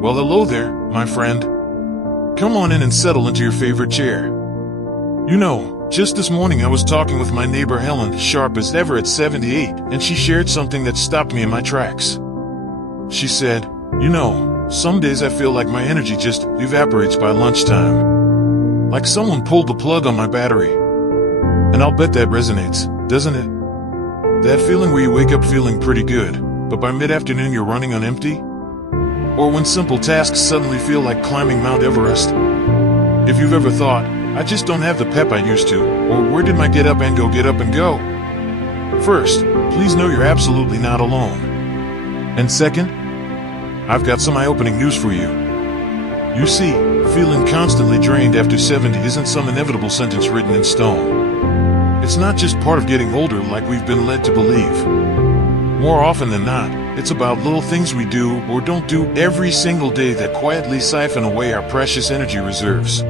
Well, hello there, my friend. Come on in and settle into your favorite chair. You know, just this morning I was talking with my neighbor Helen, sharp as ever at 78, and she shared something that stopped me in my tracks. She said, "You know, some days I feel like my energy just evaporates by lunchtime. Like someone pulled the plug on my battery." And I'll bet that resonates, doesn't it? That feeling where you wake up feeling pretty good, but by mid-afternoon you're running on empty? Or when simple tasks suddenly feel like climbing Mount Everest? If you've ever thought, "I just don't have the pep I used to," or "Where did my get up and go?" First, please know you're absolutely not alone. And second, I've got some eye-opening news for you. You see, feeling constantly drained after 70 isn't some inevitable sentence written in stone. It's not just part of getting older like we've been led to believe. More often than not, it's about little things we do or don't do every single day that quietly siphon away our precious energy reserves.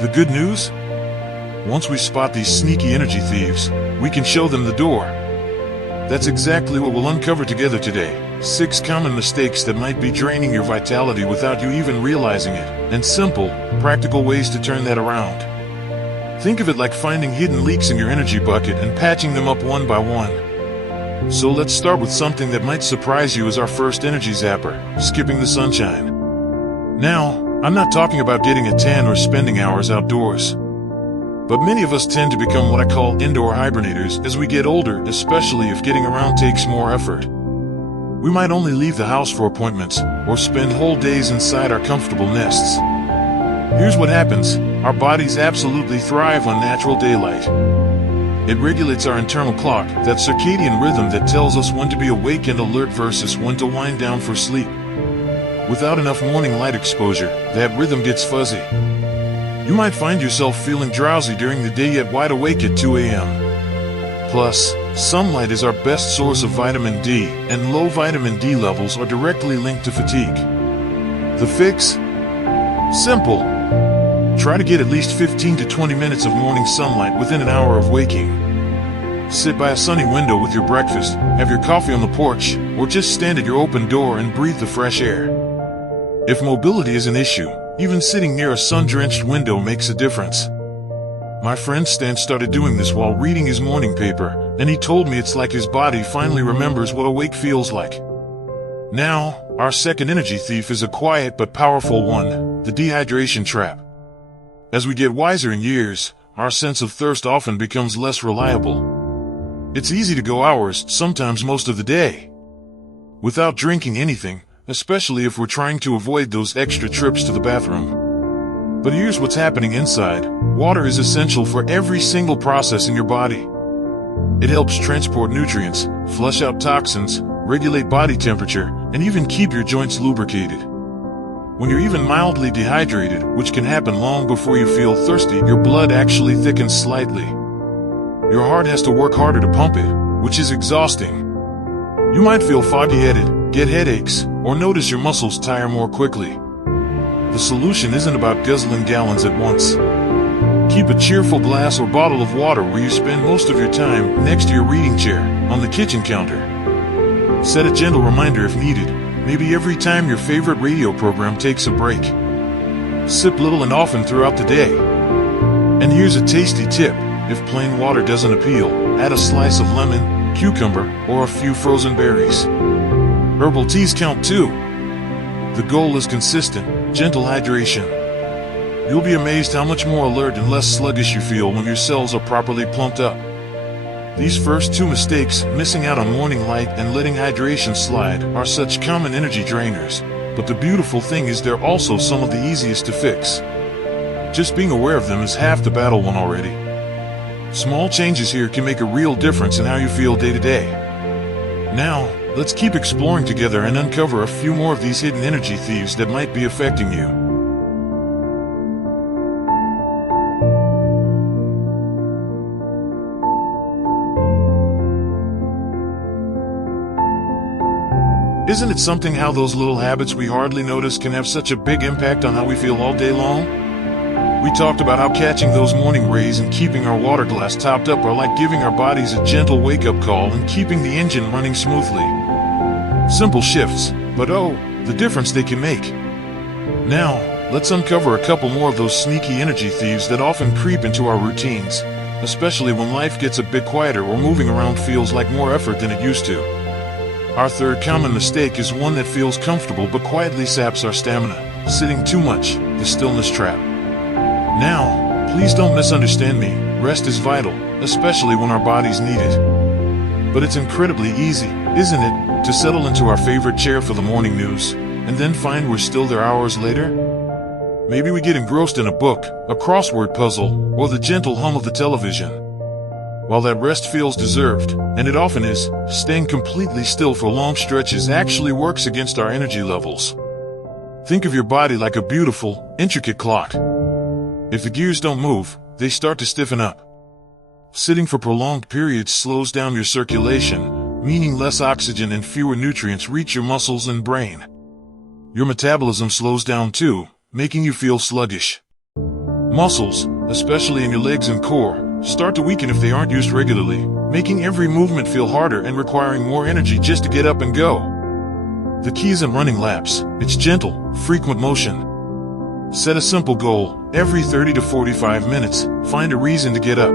The good news? Once we spot these sneaky energy thieves, we can show them the door. That's exactly what we'll uncover together today. 6 common mistakes that might be draining your vitality without you even realizing it, and simple, practical ways to turn that around. Think of it like finding hidden leaks in your energy bucket and patching them up one by one. So let's start with something that might surprise you as our first energy zapper: skipping the sunshine. Now, I'm not talking about getting a tan or spending hours outdoors. But many of us tend to become what I call indoor hibernators as we get older, especially if getting around takes more effort. We might only leave the house for appointments, or spend whole days inside our comfortable nests. Here's what happens: our bodies absolutely thrive on natural daylight. It regulates our internal clock, that circadian rhythm that tells us when to be awake and alert versus when to wind down for sleep. Without enough morning light exposure, that rhythm gets fuzzy. You might find yourself feeling drowsy during the day yet wide awake at 2 a.m. Plus, sunlight is our best source of vitamin D, and low vitamin D levels are directly linked to fatigue. The fix? Simple. Try to get at least 15 to 20 minutes of morning sunlight within an hour of waking. Sit by a sunny window with your breakfast, have your coffee on the porch, or just stand at your open door and breathe the fresh air. If mobility is an issue, even sitting near a sun-drenched window makes a difference. My friend Stan started doing this while reading his morning paper, and he told me it's like his body finally remembers what awake feels like. Now, our second energy thief is a quiet but powerful one: the dehydration trap. As we get wiser in years, our sense of thirst often becomes less reliable. It's easy to go hours, sometimes most of the day, without drinking anything, especially if we're trying to avoid those extra trips to the bathroom. But here's what's happening inside. Water is essential for every single process in your body. It helps transport nutrients, flush out toxins, regulate body temperature, and even keep your joints lubricated. When you're even mildly dehydrated, which can happen long before you feel thirsty, your blood actually thickens slightly. Your heart has to work harder to pump it, which is exhausting. You might feel foggy-headed, get headaches, or notice your muscles tire more quickly. The solution isn't about guzzling gallons at once. Keep a cheerful glass or bottle of water where you spend most of your time, next to your reading chair, on the kitchen counter. Set a gentle reminder if needed, maybe every time your favorite radio program takes a break. Sip little and often throughout the day. And here's a tasty tip: if plain water doesn't appeal, add a slice of lemon, cucumber, or a few frozen berries. Herbal teas count too. The goal is consistent, gentle hydration. You'll be amazed how much more alert and less sluggish you feel when your cells are properly plumped up. These first 2 mistakes, missing out on morning light and letting hydration slide, are such common energy drainers. But the beautiful thing is they're also some of the easiest to fix. Just being aware of them is half the battle won already. Small changes here can make a real difference in how you feel day to day. Now, let's keep exploring together and uncover a few more of these hidden energy thieves that might be affecting you. Isn't it something how those little habits we hardly notice can have such a big impact on how we feel all day long? We talked about how catching those morning rays and keeping our water glass topped up are like giving our bodies a gentle wake-up call and keeping the engine running smoothly. Simple shifts, but oh, the difference they can make. Now, let's uncover a couple more of those sneaky energy thieves that often creep into our routines, especially when life gets a bit quieter or moving around feels like more effort than it used to. Our third common mistake is one that feels comfortable but quietly saps our stamina: sitting too much, the stillness trap. Now, please don't misunderstand me. Rest is vital, especially when our bodies need it. But it's incredibly easy, isn't it, to settle into our favorite chair for the morning news, and then find we're still there hours later? Maybe we get engrossed in a book, a crossword puzzle, or the gentle hum of the television. While that rest feels deserved, and it often is, staying completely still for long stretches actually works against our energy levels. Think of your body like a beautiful, intricate clock. If the gears don't move, they start to stiffen up. Sitting for prolonged periods slows down your circulation, meaning less oxygen and fewer nutrients reach your muscles and brain. Your metabolism slows down too, making you feel sluggish. Muscles, especially in your legs and core, start to weaken if they aren't used regularly, making every movement feel harder and requiring more energy just to get up and go. The key isn't running laps, it's gentle, frequent motion. Set a simple goal: every 30 to 45 minutes, find a reason to get up.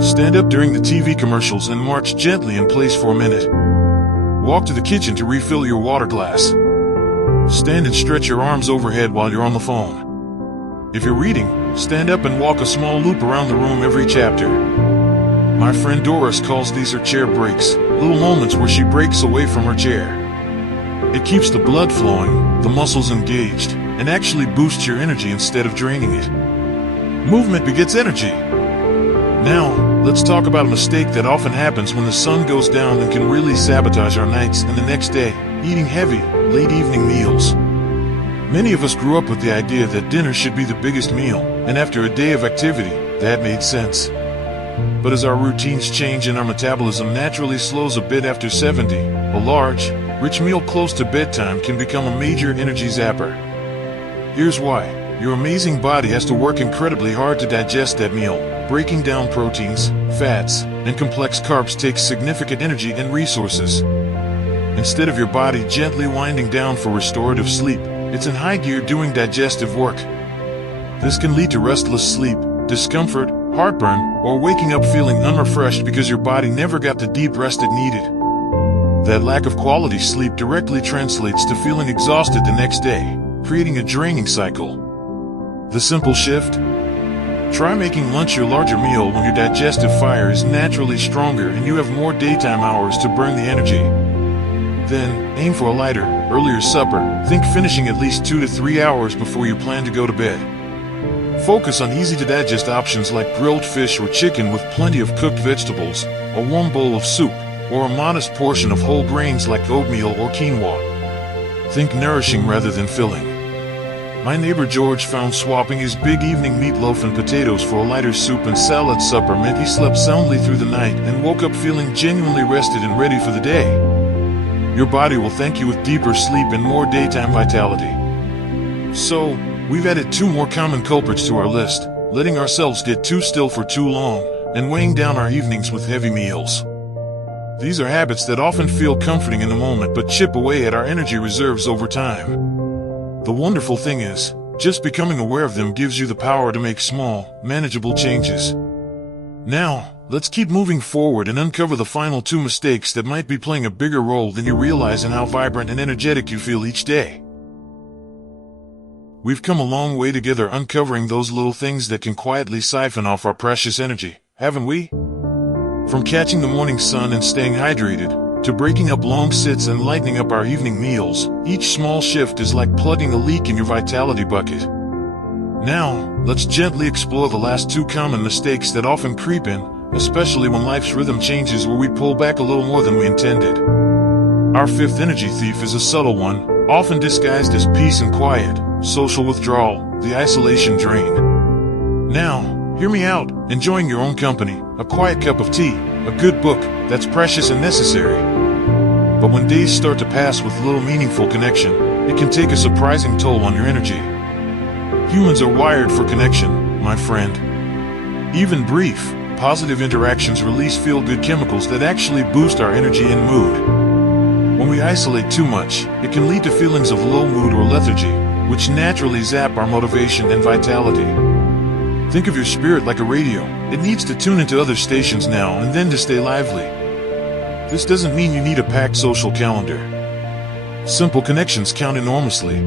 Stand up during the TV commercials and march gently in place for a minute. Walk to the kitchen to refill your water glass. Stand and stretch your arms overhead while you're on the phone. If you're reading, stand up and walk a small loop around the room every chapter. My friend Doris calls these her chair breaks, little moments where she breaks away from her chair. It keeps the blood flowing, the muscles engaged, and actually boosts your energy instead of draining it. Movement begets energy. Now, let's talk about a mistake that often happens when the sun goes down and can really sabotage our nights and the next day: eating heavy, late evening meals. Many of us grew up with the idea that dinner should be the biggest meal, and after a day of activity, that made sense. But as our routines change and our metabolism naturally slows a bit after 70, a large, rich meal close to bedtime can become a major energy zapper. Here's why. Your amazing body has to work incredibly hard to digest that meal. Breaking down proteins, fats, and complex carbs takes significant energy and resources. Instead of your body gently winding down for restorative sleep, it's in high gear doing digestive work. This can lead to restless sleep, discomfort, heartburn, or waking up feeling unrefreshed because your body never got the deep rest it needed. That lack of quality sleep directly translates to feeling exhausted the next day, creating a draining cycle. The simple shift? Try making lunch your larger meal when your digestive fire is naturally stronger and you have more daytime hours to burn the energy. Then, aim for a lighter, earlier supper. Think finishing at least 2 to 3 hours before you plan to go to bed. Focus on easy-to-digest options like grilled fish or chicken with plenty of cooked vegetables, a warm bowl of soup, or a modest portion of whole grains like oatmeal or quinoa. Think nourishing rather than filling. My neighbor George found swapping his big evening meatloaf and potatoes for a lighter soup and salad supper meant he slept soundly through the night and woke up feeling genuinely rested and ready for the day. Your body will thank you with deeper sleep and more daytime vitality. So, we've added 2 more common culprits to our list: letting ourselves get too still for too long, and weighing down our evenings with heavy meals. These are habits that often feel comforting in the moment but chip away at our energy reserves over time. The wonderful thing is, just becoming aware of them gives you the power to make small, manageable changes. Now, let's keep moving forward and uncover the final 2 mistakes that might be playing a bigger role than you realize in how vibrant and energetic you feel each day. We've come a long way together uncovering those little things that can quietly siphon off our precious energy, haven't we? From catching the morning sun and staying hydrated, to breaking up long sits and lightening up our evening meals, each small shift is like plugging a leak in your vitality bucket. Now, let's gently explore the last 2 common mistakes that often creep in, especially when life's rhythm changes or we pull back a little more than we intended. Our 5th energy thief is a subtle one, often disguised as peace and quiet: social withdrawal, the isolation drain. Now, hear me out: enjoying your own company, a quiet cup of tea, a good book, that's precious and necessary. But when days start to pass with little meaningful connection, it can take a surprising toll on your energy. Humans are wired for connection, my friend. Even brief, positive interactions release feel-good chemicals that actually boost our energy and mood. When we isolate too much, it can lead to feelings of low mood or lethargy, which naturally zap our motivation and vitality. Think of your spirit like a radio. It needs to tune into other stations now and then to stay lively. This doesn't mean you need a packed social calendar. Simple connections count enormously.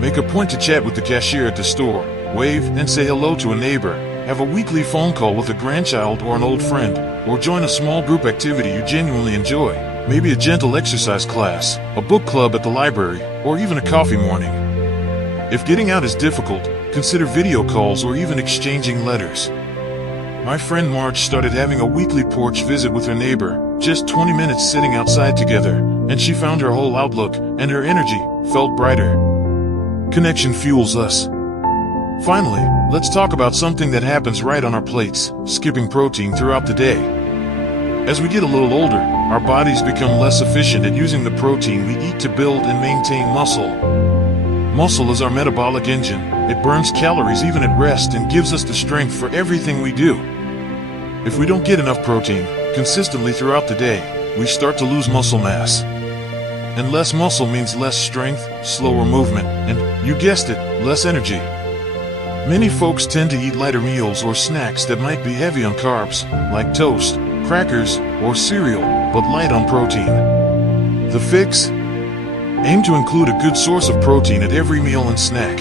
Make a point to chat with the cashier at the store, wave and say hello to a neighbor, have a weekly phone call with a grandchild or an old friend, or join a small group activity you genuinely enjoy. Maybe a gentle exercise class, a book club at the library, or even a coffee morning. If getting out is difficult, consider video calls or even exchanging letters. My friend Marge started having a weekly porch visit with her neighbor, just 20 minutes sitting outside together, and she found her whole outlook and her energy felt brighter. Connection fuels us. Finally, let's talk about something that happens right on our plates, skipping protein throughout the day. As we get a little older, our bodies become less efficient at using the protein we eat to build and maintain muscle. Muscle is our metabolic engine. It burns calories even at rest and gives us the strength for everything we do. If we don't get enough protein consistently throughout the day, we start to lose muscle mass. And less muscle means less strength, slower movement, and, you guessed it, less energy. Many folks tend to eat lighter meals or snacks that might be heavy on carbs, like toast, crackers, or cereal, but light on protein. The fix? Aim to include a good source of protein at every meal and snack.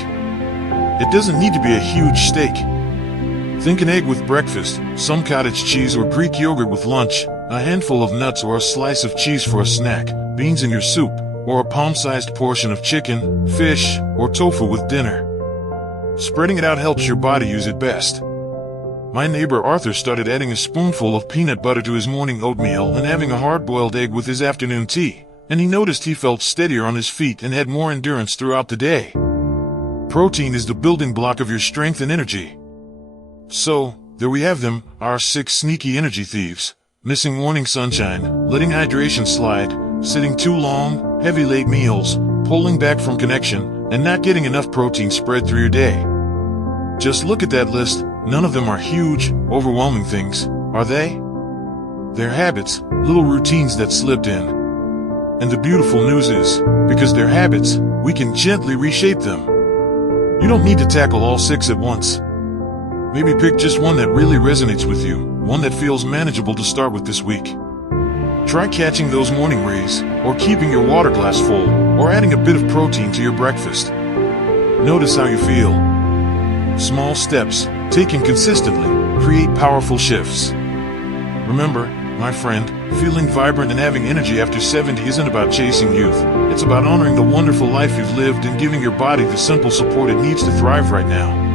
It doesn't need to be a huge steak. Think an egg with breakfast, some cottage cheese or Greek yogurt with lunch, a handful of nuts or a slice of cheese for a snack, beans in your soup, or a palm-sized portion of chicken, fish, or tofu with dinner. Spreading it out helps your body use it best. My neighbor Arthur started adding a spoonful of peanut butter to his morning oatmeal and having a hard-boiled egg with his afternoon tea, and he noticed he felt steadier on his feet and had more endurance throughout the day. Protein is the building block of your strength and energy. So, there we have them, our 6 sneaky energy thieves. Missing morning sunshine, letting hydration slide, sitting too long, heavy late meals, pulling back from connection, and not getting enough protein spread through your day. Just look at that list. None of them are huge, overwhelming things, are they? They're habits, little routines that slipped in. And the beautiful news is, because they're habits, we can gently reshape them. You don't need to tackle all 6 at once. Maybe pick just one that really resonates with you, one that feels manageable to start with this week. Try catching those morning rays, or keeping your water glass full, or adding a bit of protein to your breakfast. Notice how you feel. Small steps, taken consistently, create powerful shifts. Remember, my friend, feeling vibrant and having energy after 70 isn't about chasing youth. It's about honoring the wonderful life you've lived and giving your body the simple support it needs to thrive right now.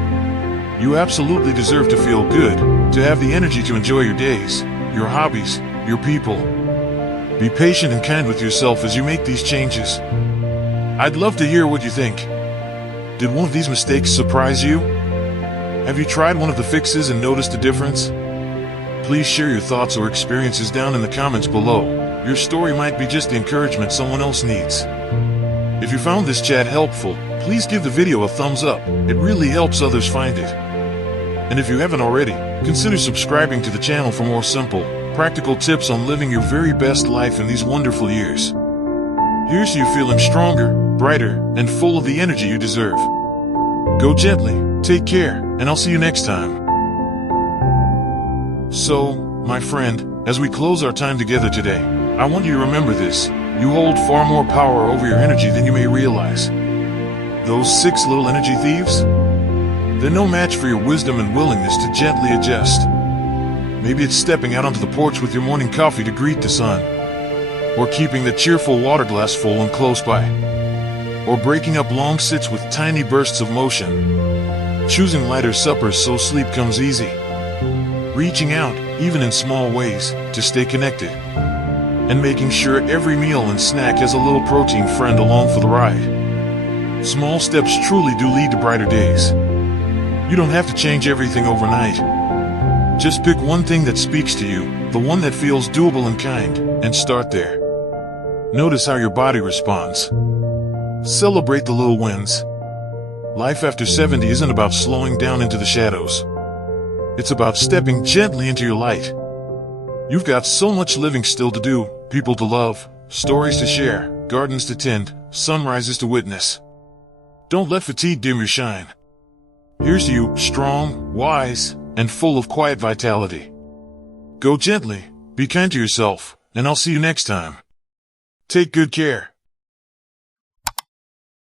You absolutely deserve to feel good, to have the energy to enjoy your days, your hobbies, your people. Be patient and kind with yourself as you make these changes. I'd love to hear what you think. Did one of these mistakes surprise you? Have you tried one of the fixes and noticed a difference? Please share your thoughts or experiences down in the comments below. Your story might be just the encouragement someone else needs. If you found this chat helpful, please give the video a thumbs up. It really helps others find it. And if you haven't already, consider subscribing to the channel for more simple, practical tips on living your very best life in these wonderful years. Here's to you feeling stronger, brighter, and full of the energy you deserve. Go gently, take care, and I'll see you next time. So, my friend, as we close our time together today, I want you to remember this. You hold far more power over your energy than you may realize. Those 6 little energy thieves? They're no match for your wisdom and willingness to gently adjust. Maybe it's stepping out onto the porch with your morning coffee to greet the sun, or keeping the cheerful water glass full and close by, or breaking up long sits with tiny bursts of motion, choosing lighter suppers so sleep comes easy, reaching out, even in small ways, to stay connected, and making sure every meal and snack has a little protein friend along for the ride. Small steps truly do lead to brighter days. You don't have to change everything overnight. Just pick one thing that speaks to you, the one that feels doable and kind, and start there. Notice how your body responds. Celebrate the little wins. Life after 70 isn't about slowing down into the shadows. It's about stepping gently into your light. You've got so much living still to do, people to love, stories to share, gardens to tend, sunrises to witness. Don't let fatigue dim your shine. Here's to you, strong, wise, and full of quiet vitality. Go gently, be kind to yourself, and I'll see you next time. Take good care.